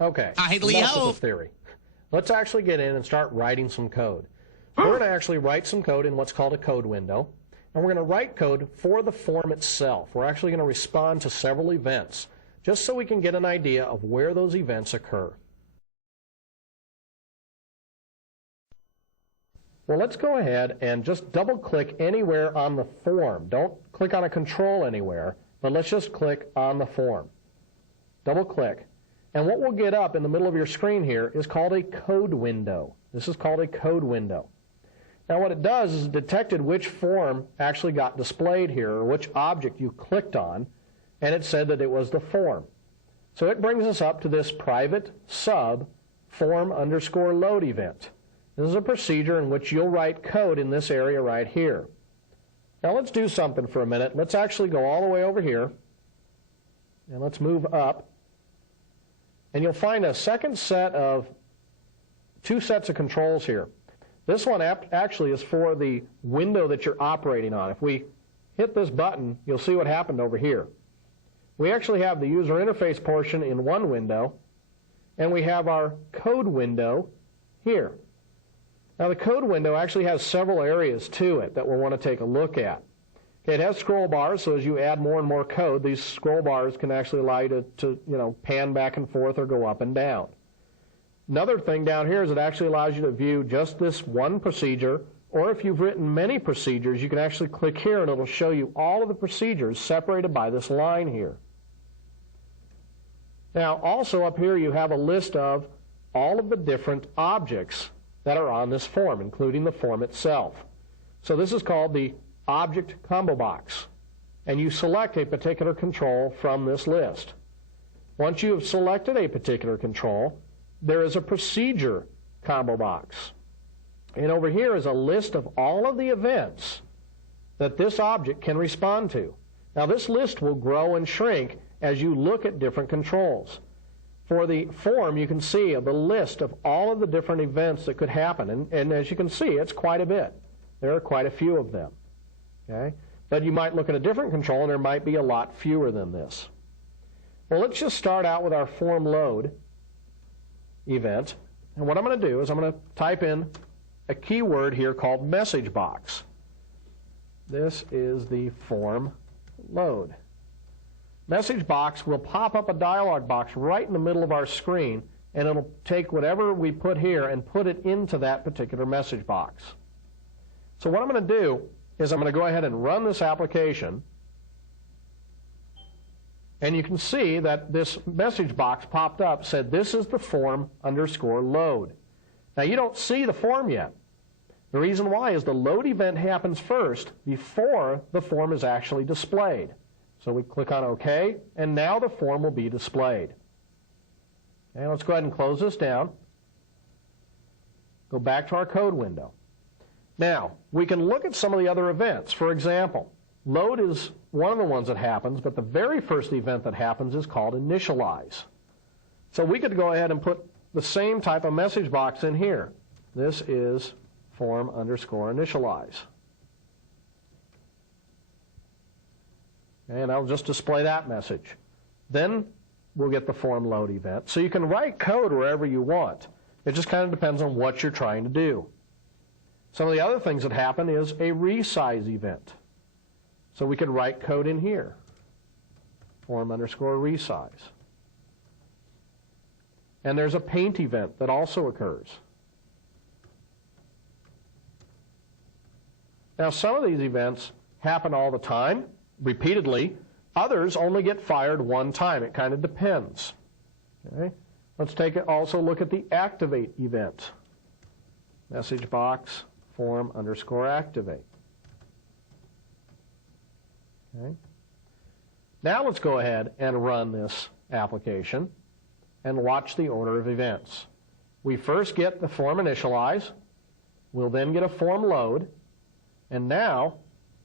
Okay, Idly enough ho. with the theory. Let's actually get in and start writing some code. We're going to actually write some code in what's called a code window, and we're going to write code for the form itself. We're actually going to respond to several events, just so we can get an idea of where those events occur. Well, let's go ahead and just double-click anywhere on the form. Don't click on a control anywhere, but let's just click on the form. Double-click. And what we'll get up in the middle of your screen here is called a code window. This is called a code window. Now what it does is it detected which form actually got displayed here, or which object you clicked on, and it said that it was the form. So it brings us up to this private sub form_load event. This is a procedure in which you'll write code in this area right here. Now let's do something for a minute. Let's actually go all the way over here, and let's move up. And you'll find a second set of two sets of controls here. This one actually is for the window that you're operating on. If we hit this button, you'll see what happened over here. We actually have the user interface portion in one window, and we have our code window here. Now the code window actually has several areas to it that we'll want to take a look at. Okay, it has scroll bars, so as you add more and more code, these scroll bars can actually allow you to pan back and forth or go up and down. Another thing down here is it actually allows you to view just this one procedure, or if you've written many procedures, you can actually click here and it'll show you all of the procedures separated by this line here. Now also up here you have a list of all of the different objects that are on this form, including the form itself. So this is called the object combo box, and you select a particular control from this list. Once you have selected a particular control, there is a procedure combo box. And over here is a list of all of the events that this object can respond to. Now this list will grow and shrink as you look at different controls. For the form, you can see the list of all of the different events that could happen. And as you can see, it's quite a bit. There are quite a few of them. Okay? But you might look at a different control, and there might be a lot fewer than this. Well, let's just start out with our form load event. And what I'm going to do is I'm going to type in a keyword here called message box. This is the form load. Message box will pop up a dialog box right in the middle of our screen, and it'll take whatever we put here and put it into that particular message box. So what I'm going to do is I'm going to go ahead and run this application, and you can see that this message box popped up, said this is the form_load. Now you don't see the form yet. The reason why is the load event happens first before the form is actually displayed. So we click on OK, and now the form will be displayed. Okay, let's go ahead and close this down. Go back to our code window. Now, we can look at some of the other events. For example, load is one of the ones that happens, but the very first event that happens is called initialize. So we could go ahead and put the same type of message box in here. This is form_initialize. And I'll just display that message. Then we'll get the form load event. So you can write code wherever you want. It just kind of depends on what you're trying to do. Some of the other things that happen is a resize event. So we could write code in here, form_resize. And there's a paint event that also occurs. Now some of these events happen all the time, repeatedly. Others only get fired one time. It kind of depends. Okay? Let's also look at the activate event. Message box form_activate. Okay? Now let's go ahead and run this application and watch the order of events. We first get the form initialize. We'll then get a form load. And now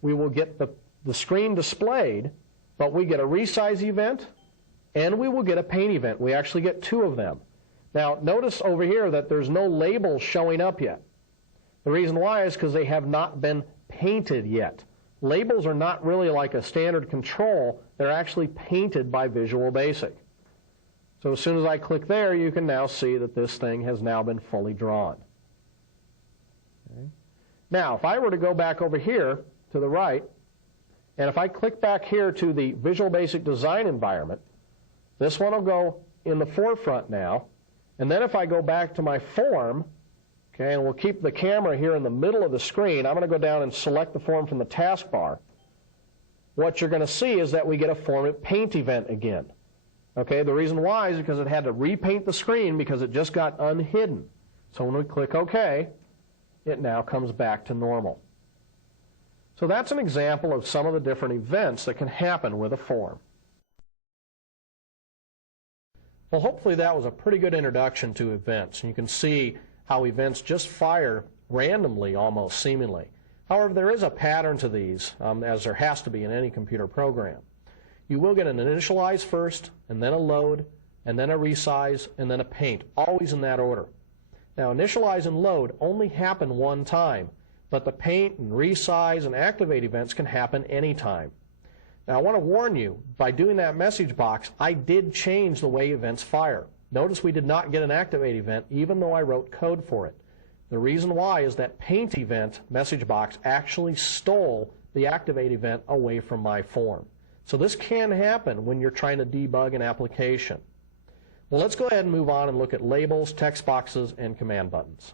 we will get the screen displayed, but we get a resize event and we will get a paint event. We actually get two of them. Now notice over here that there's no label showing up yet. The reason why is because they have not been painted yet. Labels are not really like a standard control. They're actually painted by Visual Basic. So as soon as I click there, you can now see that this thing has now been fully drawn. Okay. Now, if I were to go back over here to the right, and if I click back here to the Visual Basic Design environment, this one will go in the forefront now. And then if I go back to my form, okay, and we'll keep the camera here in the middle of the screen, I'm going to go down and select the form from the taskbar. What you're going to see is that we get a form paint event again. Okay, the reason why is because it had to repaint the screen because it just got unhidden. So when we click OK, it now comes back to normal. So that's an example of some of the different events that can happen with a form. Well, hopefully that was a pretty good introduction to events. And you can see how events just fire randomly, almost seemingly. However, there is a pattern to these, as there has to be in any computer program. You will get an initialize first, and then a load, and then a resize, and then a paint, always in that order. Now, initialize and load only happen one time, but the paint and resize and activate events can happen anytime. Now, I want to warn you, by doing that message box, I did change the way events fire. Notice we did not get an activate event, even though I wrote code for it. The reason why is that paint event message box actually stole the activate event away from my form. So this can happen when you're trying to debug an application. Well, let's go ahead and move on and look at labels, text boxes, and command buttons.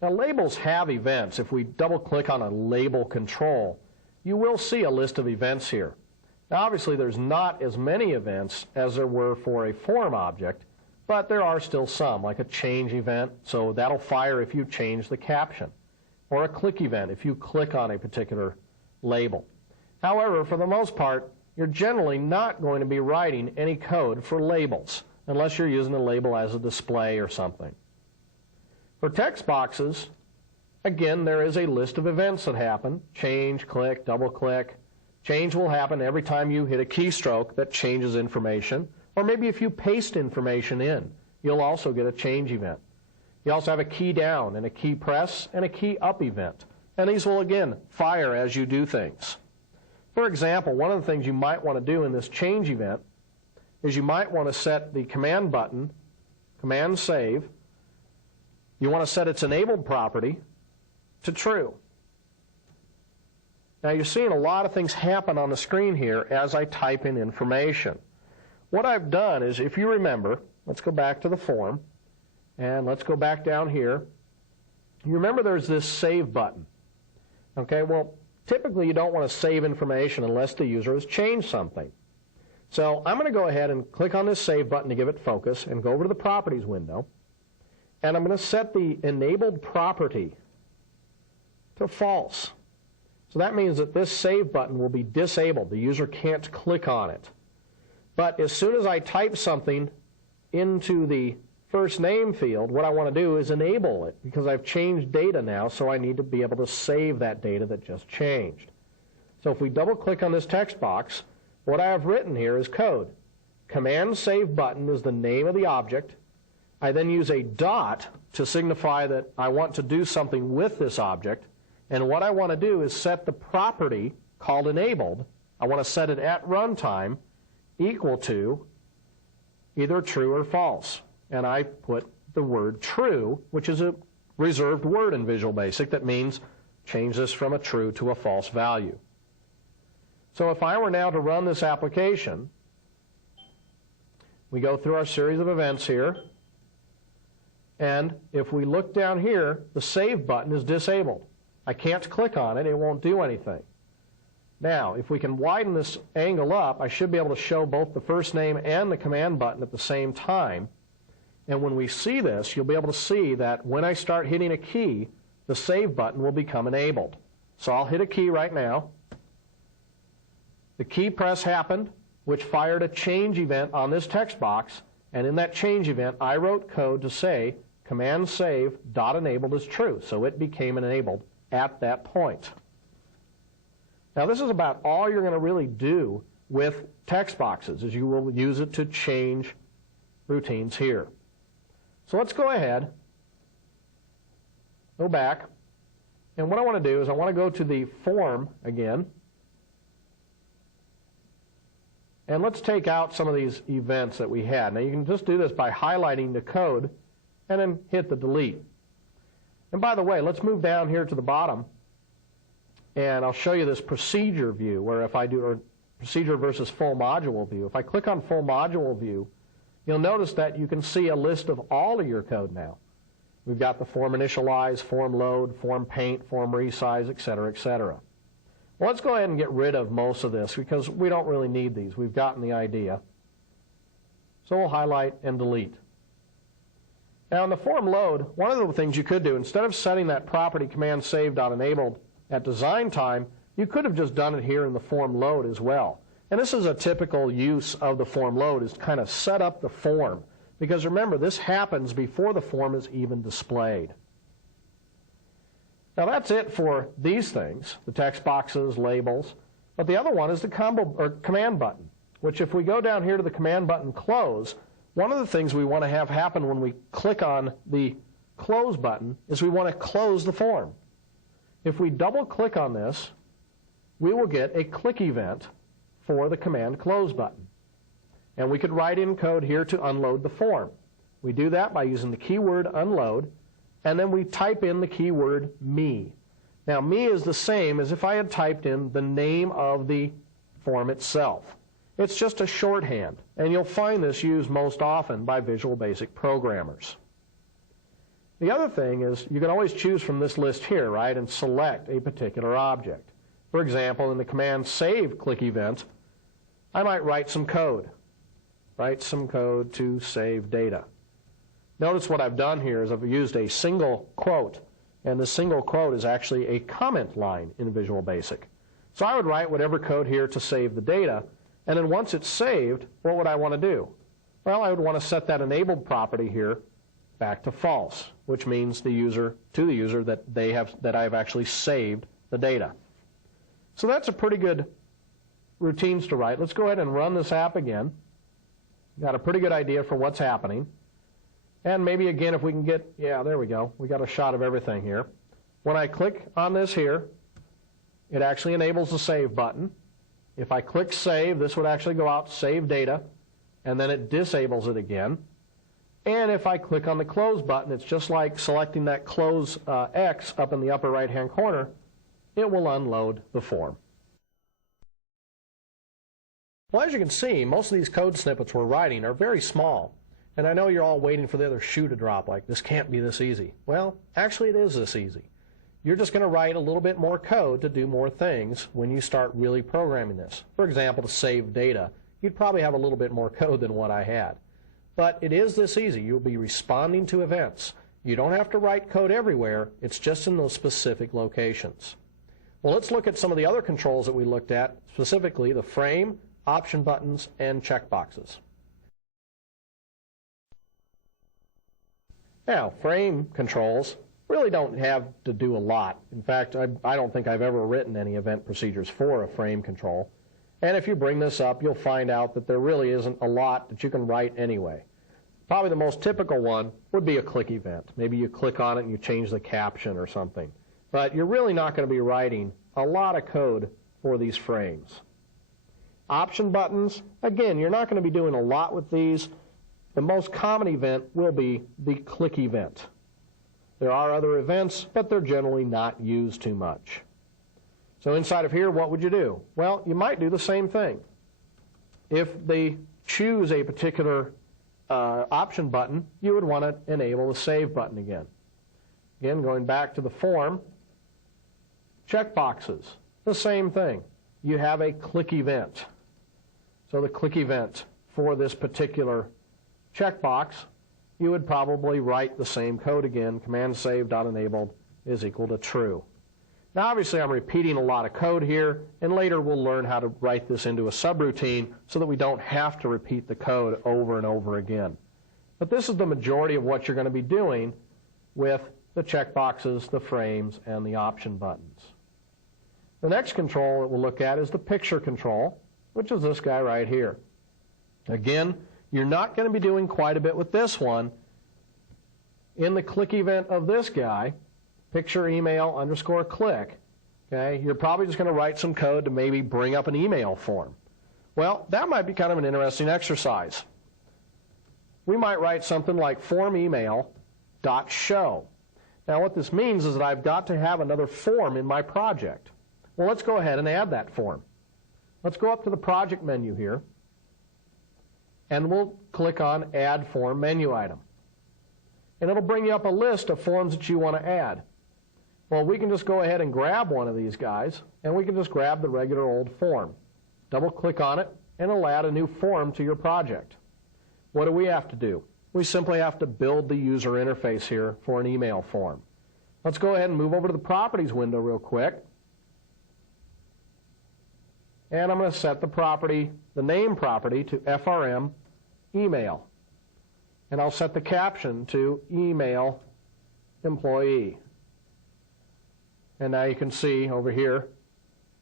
Now, labels have events. If we double-click on a label control, you will see a list of events here. Now, obviously, there's not as many events as there were for a form object, but there are still some, like a change event, so that'll fire if you change the caption, or a click event if you click on a particular label. However, for the most part, you're generally not going to be writing any code for labels, unless you're using a label as a display or something. For text boxes, again, there is a list of events that happen. Change, click, double click. Change will happen every time you hit a keystroke that changes information, or maybe if you paste information in, you'll also get a change event. You also have a key down and a key press and a key up event, and these will again fire as you do things. For example, one of the things you might want to do in this change event is you might want to set the command button, command save. You want to set its enabled property to true. Now you're seeing a lot of things happen on the screen here as I type in information. What I've done is, if you remember, let's go back to the form, and let's go back down here. You remember there's this save button. Okay, well, typically you don't want to save information unless the user has changed something. So I'm going to go ahead and click on this save button to give it focus and go over to the properties window. And I'm going to set the enabled property to false. So that means that this save button will be disabled. The user can't click on it. But as soon as I type something into the first name field, what I want to do is enable it, because I've changed data now, so I need to be able to save that data that just changed. So if we double click on this text box, what I have written here is code. Command save button is the name of the object. I then use a dot to signify that I want to do something with this object. And what I want to do is set the property called enabled. I want to set it at runtime equal to either true or false. And I put the word true, which is a reserved word in Visual Basic that means change this from a true to a false value. So if I were now to run this application, we go through our series of events here. And if we look down here, the save button is disabled. I can't click on it. It won't do anything. Now, if we can widen this angle up, I should be able to show both the first name and the command button at the same time. And when we see this, you'll be able to see that when I start hitting a key, the save button will become enabled. So I'll hit a key right now. The key press happened, which fired a change event on this text box. And in that change event, I wrote code to say command save dot enabled is true. So it became enabled at that point. Now this is about all you're going to really do with text boxes, is you will use it to change routines here. So let's go ahead, go back, and what I want to do is I want to go to the form again, And let's take out some of these events that we had. Now you can just do this by highlighting the code and then hit the delete. And by the way, let's move down here to the bottom and I'll show you this procedure view where if I do, or procedure versus full module view. If I click on full module view, you'll notice that you can see a list of all of your code now. We've got the form initialize, form load, form paint, form resize, etc., etc. Well, let's go ahead and get rid of most of this because we don't really need these. We've gotten the idea. So we'll highlight and delete. Now in the form load, one of the things you could do, instead of setting that property command save.enabled at design time, you could have just done it here in the form load as well. And this is a typical use of the form load, is to kind of set up the form. Because remember, this happens before the form is even displayed. Now that's it for these things, the text boxes, labels. But the other one is the command button, which if we go down here to the command button close, one of the things we want to have happen when we click on the close button is we want to close the form. If we double click on this, we will get a click event for the command close button. And we could write in code here to unload the form. We do that by using the keyword unload, and then we type in the keyword me. Now me is the same as if I had typed in the name of the form itself. It's just a shorthand, and you'll find this used most often by Visual Basic programmers. The other thing is you can always choose from this list here, right, and select a particular object. For example, in the command save click event, I might write some code. Write some code to save data. Notice what I've done here is I've used a single quote, and the single quote is actually a comment line in Visual Basic. So I would write whatever code here to save the data, and then once it's saved, what would I want to do? Well, I would want to set that enabled property here back to false, which means to the user that I've actually saved the data. So that's a pretty good routines to write. Let's go ahead and run this app again. Got a pretty good idea for what's happening. And maybe again if we can get, yeah, there we go. We got a shot of everything here. When I click on this here, it actually enables the save button. If I click save, this would actually go out, save data, and then it disables it again. And if I click on the close button, it's just like selecting that close X up in the upper right-hand corner, it will unload the form. Well, as you can see, most of these code snippets we're writing are very small. And I know you're all waiting for the other shoe to drop, like this can't be this easy. Well, actually it is this easy. You're just going to write a little bit more code to do more things when you start really programming this. For example, to save data, you'd probably have a little bit more code than what I had. But it is this easy. You'll be responding to events. You don't have to write code everywhere. It's just in those specific locations. Well, let's look at some of the other controls that we looked at, specifically the frame, option buttons, and checkboxes. Now, frame controls really don't have to do a lot. In fact, I don't think I've ever written any event procedures for a frame control. And if you bring this up, you'll find out that there really isn't a lot that you can write anyway. Probably the most typical one would be a click event. Maybe you click on it and you change the caption or something. But you're really not going to be writing a lot of code for these frames. Option buttons, again, you're not going to be doing a lot with these. The most common event will be the click event. There are other events, but they're generally not used too much. So inside of here, what would you do? Well, you might do the same thing. If they choose a particular option button, you would want to enable the save button again. Again, going back to the form, checkboxes, the same thing. You have a click event. So the click event for this particular checkbox, you would probably write the same code again. Command save.enabled is equal to true. Now obviously I'm repeating a lot of code here, and later we'll learn how to write this into a subroutine so that we don't have to repeat the code over and over again. But this is the majority of what you're going to be doing with the checkboxes, the frames, and the option buttons. The next control that we'll look at is the picture control, which is this guy right here. Again, you're not going to be doing quite a bit with this one. In the click event of this guy, picture email underscore click, okay, you're probably just going to write some code to maybe bring up an email form. Well, that might be kind of an interesting exercise. We might write something like form email dot show. Now what this means is that I've got to have another form in my project. Well, let's go ahead and add that form. Let's go up to the project menu here, and we'll click on Add Form Menu Item. And it'll bring you up a list of forms that you want to add. Well, we can just go ahead and grab one of these guys, and we can just grab the regular old form. Double-click on it, and it'll add a new form to your project. What do we have to do? We simply have to build the user interface here for an email form. Let's go ahead and move over to the Properties window real quick. And I'm going to set the name property to FRM email. And I'll set the caption to email employee. And now you can see over here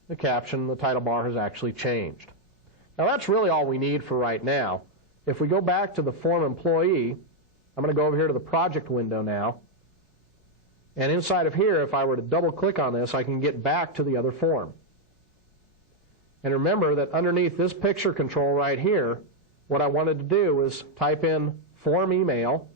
the caption, the title bar has actually changed. Now that's really all we need for right now. If we go back to the form employee, I'm going to go over here to the project window now. And inside of here, if I were to double click on this, I can get back to the other form. And remember that underneath this picture control right here, what I wanted to do was type in form email,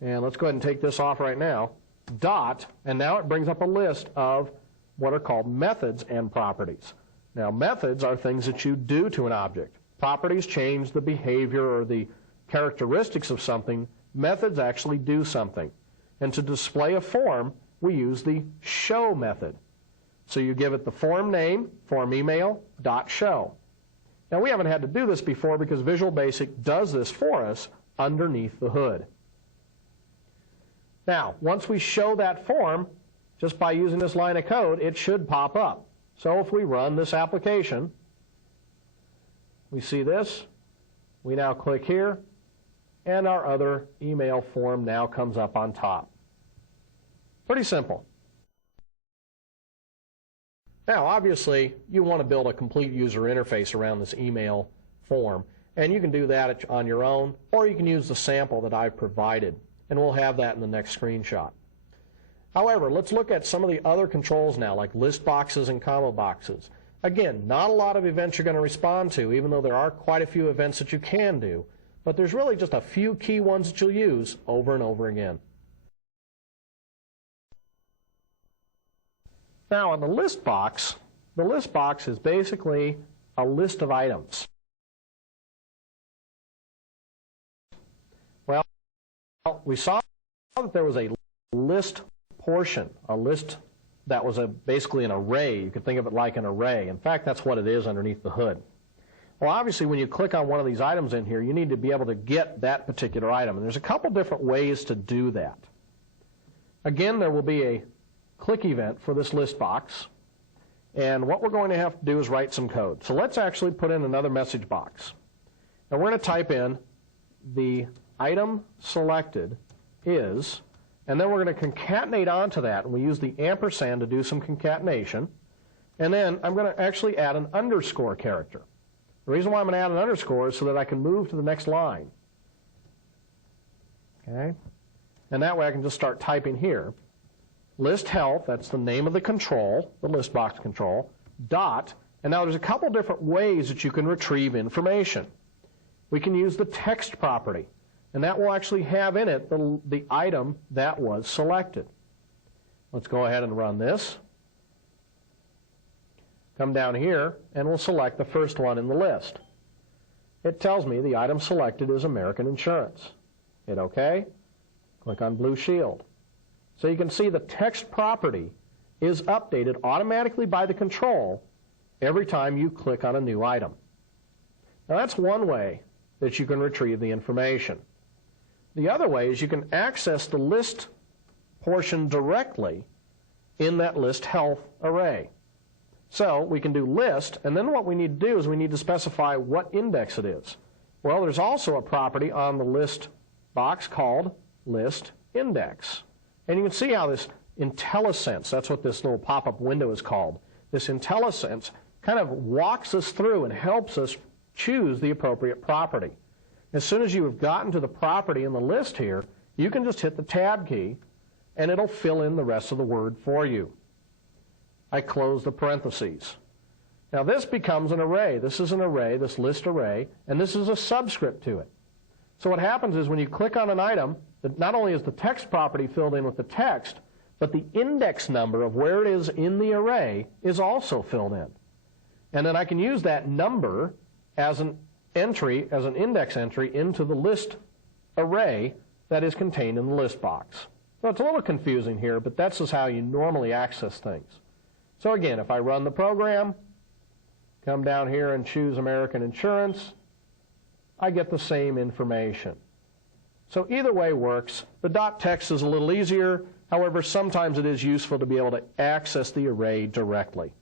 and let's go ahead and take this off right now, dot, and now it brings up a list of what are called methods and properties. Now methods are things that you do to an object. Properties change the behavior or the characteristics of something. Methods actually do something. And to display a form, we use the show method. So you give it the form name, form email, dot show. Now we haven't had to do this before because Visual Basic does this for us underneath the hood. Now, once we show that form, just by using this line of code, it should pop up. So if we run this application, we see this, we now click here, and our other email form now comes up on top. Pretty simple. Now, obviously, you want to build a complete user interface around this email form, and you can do that on your own, or you can use the sample that I've provided, and we'll have that in the next screenshot. However, let's look at some of the other controls now, like list boxes and comma boxes. Again, not a lot of events you're going to respond to, even though there are quite a few events that you can do, but there's really just a few key ones that you'll use over and over again. Now on the list box is basically a list of items. Well, we saw that there was a list portion, a list that was basically an array. You could think of it like an array. In fact, that's what it is underneath the hood. Well, obviously, when you click on one of these items in here, you need to be able to get that particular item. And there's a couple different ways to do that. Again, there will be a click event for this list box. And what we're going to have to do is write some code. So let's actually put in another message box. Now we're going to type in the item selected is, and then we're going to concatenate onto that, and we use the ampersand to do some concatenation. And then I'm going to actually add an underscore character. The reason why I'm going to add an underscore is so that I can move to the next line. Okay? And that way I can just start typing here. List health, that's the name of the control, the list box control, dot, and now there's a couple different ways that you can retrieve information. We can use the text property, and that will actually have in it the item that was selected. Let's go ahead and run this. Come down here, and we'll select the first one in the list. It tells me the item selected is American Insurance. Hit OK. Click on Blue Shield. So you can see the text property is updated automatically by the control every time you click on a new item. Now that's one way that you can retrieve the information. The other way is you can access the list portion directly in that list health array. So we can do list, and then what we need to do is we need to specify what index it is. Well, there's also a property on the list box called list index. And you can see how this IntelliSense, that's what this little pop-up window is called, this IntelliSense kind of walks us through and helps us choose the appropriate property. As soon as you have gotten to the property in the list here, you can just hit the Tab key, and it'll fill in the rest of the word for you. I close the parentheses. Now this becomes an array. This is an array, this list array, and this is a subscript to it. So what happens is when you click on an item, that not only is the text property filled in with the text, but the index number of where it is in the array is also filled in. And then I can use that number as an entry, as an index entry into the list array that is contained in the list box. So it's a little confusing here, but that's just how you normally access things. So again, if I run the program, come down here and choose American Insurance, I get the same information. So either way works. The .text is a little easier. However, sometimes it is useful to be able to access the array directly.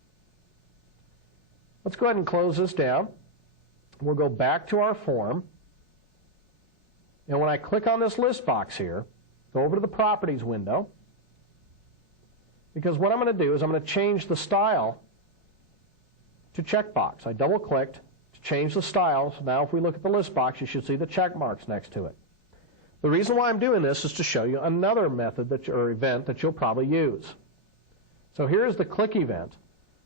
Let's go ahead and close this down. We'll go back to our form. And when I click on this list box here, go over to the Properties window, because what I'm going to do is I'm going to change the style to checkbox. I double-clicked to change the style. So now if we look at the list box, you should see the check marks next to it. The reason why I'm doing this is to show you another method or event that you'll probably use. So here's the click event,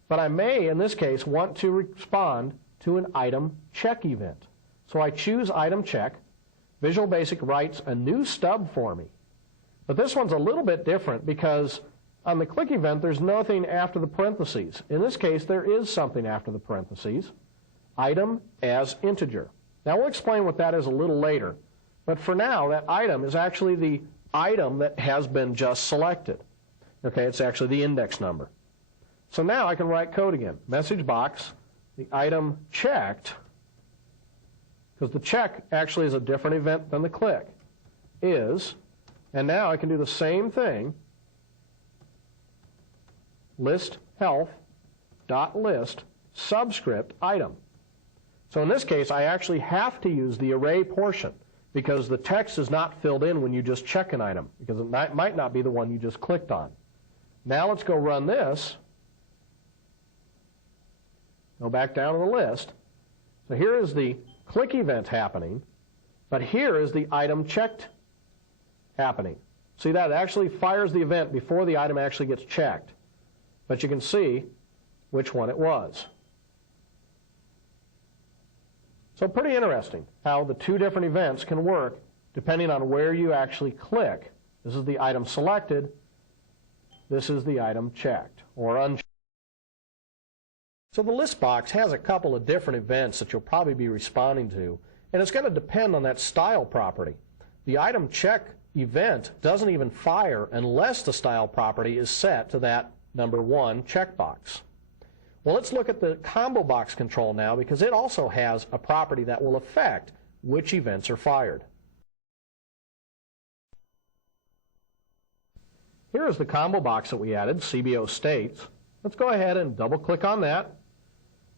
but I may, in this case, want to respond to an item check event. So I choose item check. Visual Basic writes a new stub for me. But this one's a little bit different because on the click event, there's nothing after the parentheses. In this case, there is something after the parentheses, item as integer. Now we'll explain what that is a little later. But for now, that item is actually the item that has been just selected. Okay, it's actually the index number. So now I can write code again. Message box, the item checked, because the check actually is a different event than the click, is, and now I can do the same thing, list health dot list subscript item. So in this case, I actually have to use the array portion, because the text is not filled in when you just check an item, because it might not be the one you just clicked on. Now let's go run this. Go back down to the list. So here is the click event happening, but here is the item checked happening. See that? It actually fires the event before the item actually gets checked. But you can see which one it was. So pretty interesting how the two different events can work depending on where you actually click. This is the item selected. This is the item checked or unchecked. So the list box has a couple of different events that you'll probably be responding to, and it's going to depend on that style property. The item check event doesn't even fire unless the style property is set to that number 1 checkbox. Well, let's look at the combo box control now, because it also has a property that will affect which events are fired. Here is the combo box that we added, CBO states. Let's go ahead and double-click on that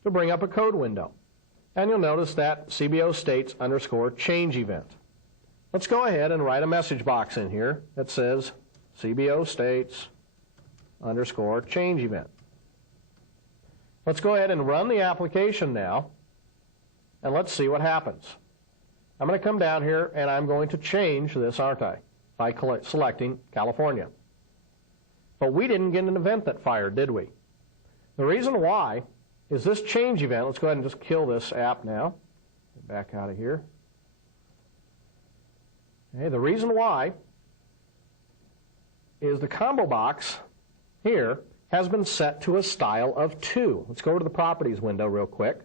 to bring up a code window. And you'll notice that CBO states underscore change event. Let's go ahead and write a message box in here that says CBO states underscore change event. Let's go ahead and run the application now, and let's see what happens. I'm going to come down here, and I'm going to change this, aren't I, by selecting California. But we didn't get an event that fired, did we? The reason why is this change event. Let's go ahead and just kill this app now. Get back out of here. Okay, the reason why is the combo box here has been set to a style of 2. Let's go over to the Properties window real quick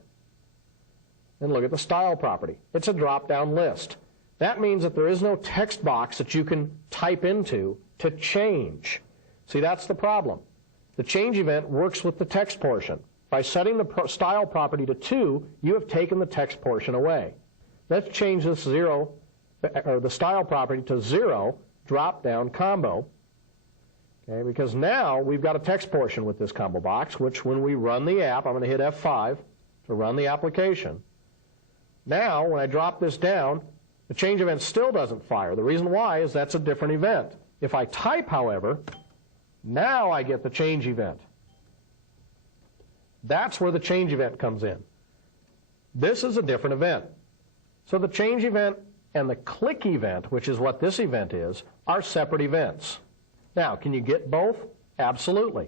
and look at the style property. It's a drop-down list. That means that there is no text box that you can type into to change. See, that's the problem. The change event works with the text portion. By setting the style property to 2, you have taken the text portion away. Let's change this 0, or the style property to 0, drop-down combo. Okay, because now we've got a text portion with this combo box, which when we run the app, I'm going to hit F5 to run the application. Now, when I drop this down, the change event still doesn't fire. The reason why is that's a different event. If I type, however, now I get the change event. That's where the change event comes in. This is a different event. So the change event and the click event, which is what this event is, are separate events. Now, can you get both? Absolutely.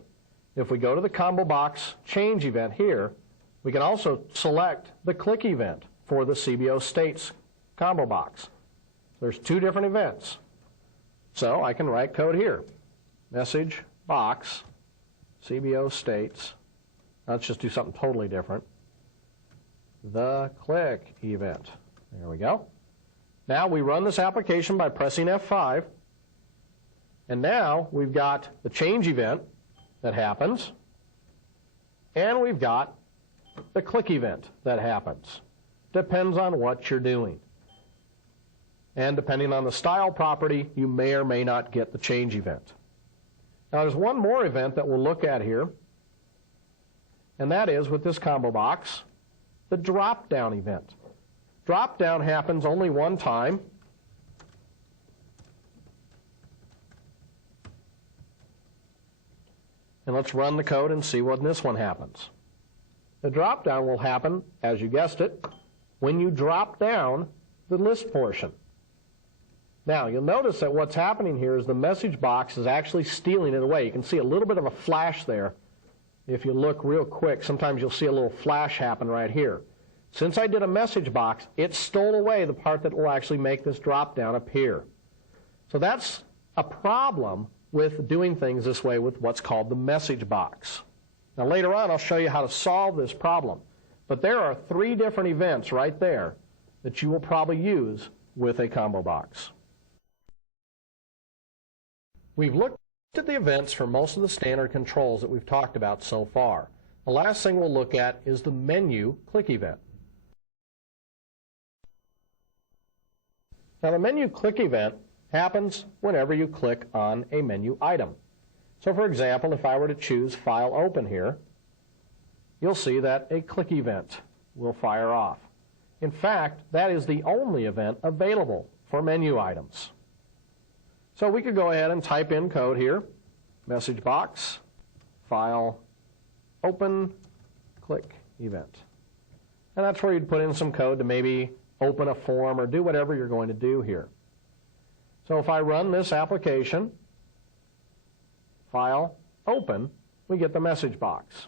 If we go to the combo box change event here, We can also select the click event for the CBO states combo box. There's two different events. So I can write code here. Message box, CBO states. Let's just do something totally different. The click event. There we go. Now we run this application by pressing F5. And now we've got the change event that happens. And we've got the click event that happens. Depends on what you're doing. And depending on the style property, you may or may not get the change event. Now there's one more event that we'll look at here, and that is with this combo box, the drop-down event. Drop-down happens only one time. And let's run the code and see when this one happens. The drop-down will happen, as you guessed it, when you drop down the list portion. Now, you'll notice that what's happening here is the message box is actually stealing it away. You can see a little bit of a flash there. If you look real quick, sometimes you'll see a little flash happen right here. Since I did a message box, it stole away the part that will actually make this drop-down appear. So that's a problem with doing things this way with what's called the message box. Now later on I'll show you how to solve this problem. But there are three different events right there that you will probably use with a combo box. We've looked at the events for most of the standard controls that we've talked about so far. The last thing we'll look at is the menu click event. Now the menu click event happens whenever you click on a menu item. So for example, if I were to choose File Open here, you'll see that a click event will fire off. In fact, that is the only event available for menu items. So we could go ahead and type in code here, message box, File Open, click event. And that's where you'd put in some code to maybe open a form or do whatever you're going to do here. So if I run this application, File Open, we get the message box.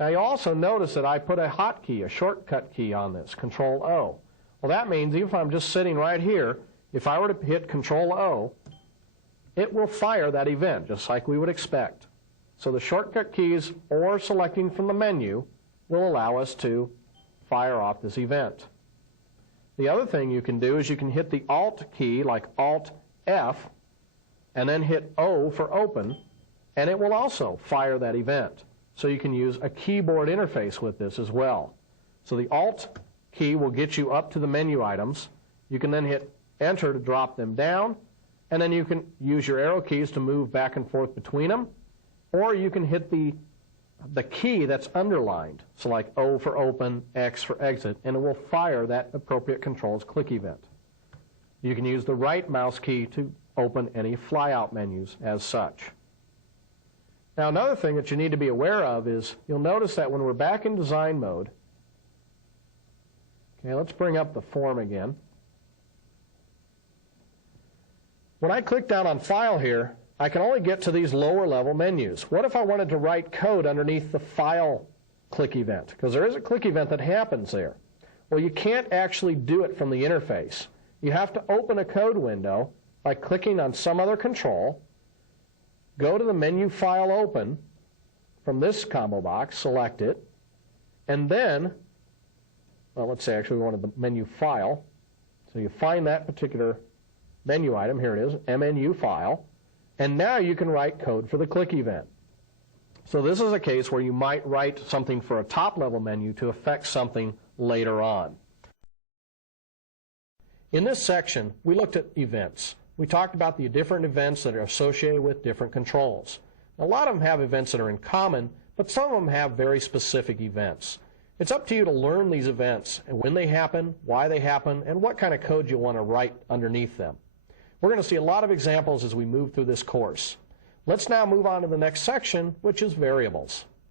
Now you also notice that I put a hotkey, a shortcut key on this, Control O. Well, that means even if I'm just sitting right here, if I were to hit Control O, it will fire that event just like we would expect. So the shortcut keys or selecting from the menu will allow us to fire off this event. The other thing you can do is you can hit the Alt key, like Alt F, and then hit O for open, and it will also fire that event. So you can use a keyboard interface with this as well. So the Alt key will get you up to the menu items. You can then hit Enter to drop them down, and then you can use your arrow keys to move back and forth between them, or you can hit the key that's underlined, so like O for open, X for exit, and it will fire that appropriate controls click event. You can use the right mouse key to open any flyout menus as such. Now another thing that you need to be aware of is you'll notice that when we're back in design mode, okay, let's bring up the form again. When I click down on File here, I can only get to these lower level menus. What if I wanted to write code underneath the File click event? Because there is a click event that happens there. Well, you can't actually do it from the interface. You have to open a code window by clicking on some other control, go to the menu File Open from this combo box, select it, and then, well, let's say actually we wanted the menu File. So you find that particular menu item, here it is, MNU File, and now you can write code for the click event. So this is a case where you might write something for a top-level menu to affect something later on. In this section, we looked at events. We talked about the different events that are associated with different controls. A lot of them have events that are in common, but some of them have very specific events. It's up to you to learn these events and when they happen, why they happen, and what kind of code you want to write underneath them. We're going to see a lot of examples as we move through this course. Let's now move on to the next section, which is variables.